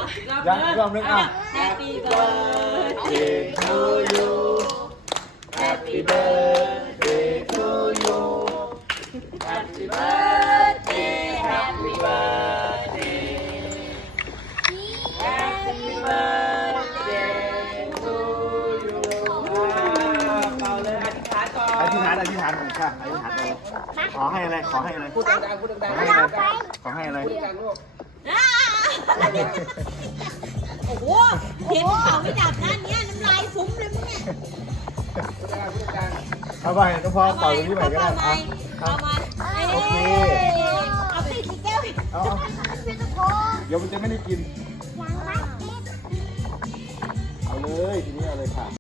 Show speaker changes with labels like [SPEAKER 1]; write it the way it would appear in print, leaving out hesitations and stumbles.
[SPEAKER 1] รอบนึงอ่ะ
[SPEAKER 2] Happy birthday
[SPEAKER 1] to you
[SPEAKER 2] Happy birthday to you Happy birthday Happy birthday Happy birthday to you เป่าเลยอธิษฐานก่อน
[SPEAKER 1] อธิษฐานก่อนค่ะอธิษฐานเลยขอให้อะไรขอให้อะไร
[SPEAKER 3] พูดดังๆพูดดัง
[SPEAKER 1] ขอให้อะไร
[SPEAKER 3] ๆพูดดังๆลูก
[SPEAKER 2] โอ้โหเห็นเป่าไม่ดับนะเนี่ยน้ำลายฟุ้งเลยมึงเนี่ย
[SPEAKER 3] พูดดังๆ
[SPEAKER 1] เอาไปน้องพ่อเป่าตรงนี้ใหม่ก็ได้
[SPEAKER 2] เอามา
[SPEAKER 1] โอเค
[SPEAKER 2] เอาไปสิแก้ว
[SPEAKER 1] เอาเดี๋ยวมันจะไม่ได้กิน เอาเลยทีนี้เอาเลยค่ะ